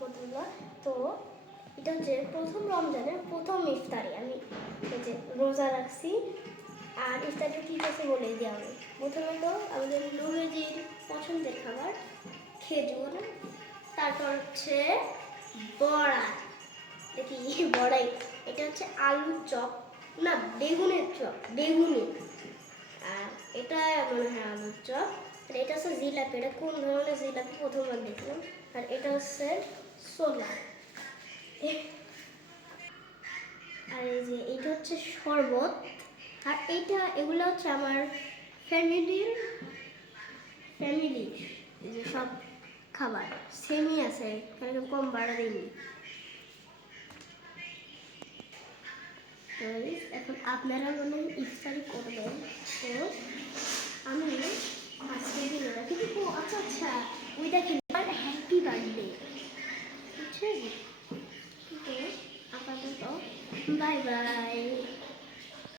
রহমতুল্লাহ। তো এটা হচ্ছে প্রথম রমজানের প্রথম ইফতারি। আমি এই যে রোজা রাখছি, আর ইফতারিটা কী করছে বলে দিই। আমি প্রথমত আমাদের নবীজির পছন্দের খাবার খেজুর, তারপর হচ্ছে বড়া, দেখি বড়াই, এটা হচ্ছে আলুর চপ, না বেগুনের চপ, বেগুনি। আর এটা মনে হয় আলুর চপ। আর এটা হচ্ছে জিলাপি। এটা কোন ধরনের জিলাপি প্রথমবার দেখলাম। আর এটা হচ্ছে ছোলা। আর এই যে এটা হচ্ছে শরবত। আর এগুলো হচ্ছে আমার ফ্যামিলির এই যে সব খাবার সেমই আছে, এখানে কম বাড়া দিইনি। এখন আপনারা মনে ইফতারি করবেন। তো আমি আজকে দিনে রাখি। আচ্ছা আচ্ছা, ওই দেখেন হ্যাপি বার্থডে, বুঝছেন? তো আপাতত বাই বাই।